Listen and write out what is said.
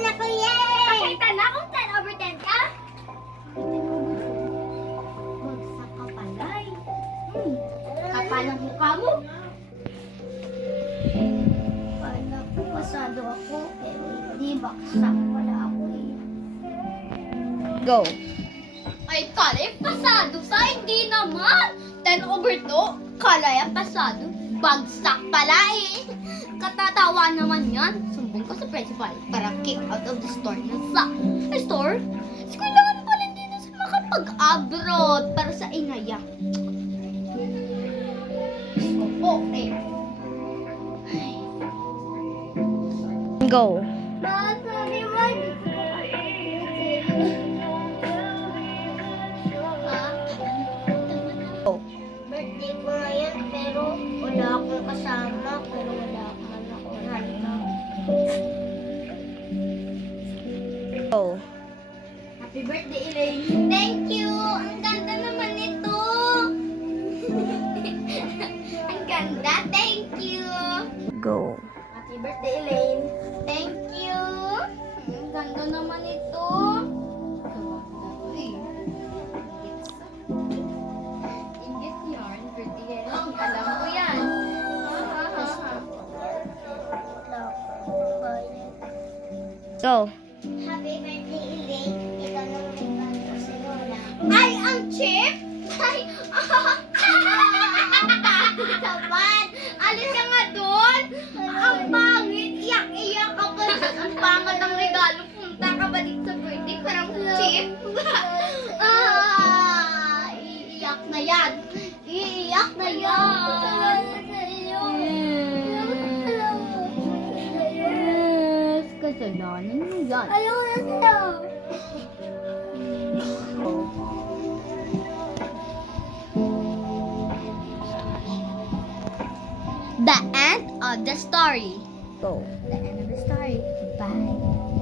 na ko yan! Pasaytan na kung 10 over 10 ka? Bagsak ka palay. Kapal ang mukha mo. Kala ko pasado ako, pero hindi baksak. Wala ako eh. Go. Ay, kalay pasado sa hindi naman. 10 over 2, kalay pasado. Bagsak pala eh. Katatawa naman yan. Sumbong ko sa principal para kick out of the store na sa store. Si kailangan pala hindi na sa makapag-abroad para sa inaya. Opo eh. Go. Sorry, man. Go. Birthday ko ngayon, pero wala akong kasama, pero wala akong handa. Go. Happy birthday, Elaine. Thank you! Ang ganda naman nito! Ang ganda, thank you! Go. Happy birthday, Elaine. Thank you! Ang ganda naman ito. Uy. Ingit yarn, birthday Elaine. Alam ko yan. Go. Happy birthday, Elaine. Ikaw naman yung ganda sa lola. Ay, ang chip? Ay, Saban! alis ka nga doon. Ang pangit. Iyak-iyak ka pa. Ang pangit ng regalo. Punta ka ba dito sa birthday? Parang chip. Iiyak na yan. Iiyak na yan. Yes, kasalanan mo yan. Ayaw na siya! The end of the story. Go. The end of the story. Bye.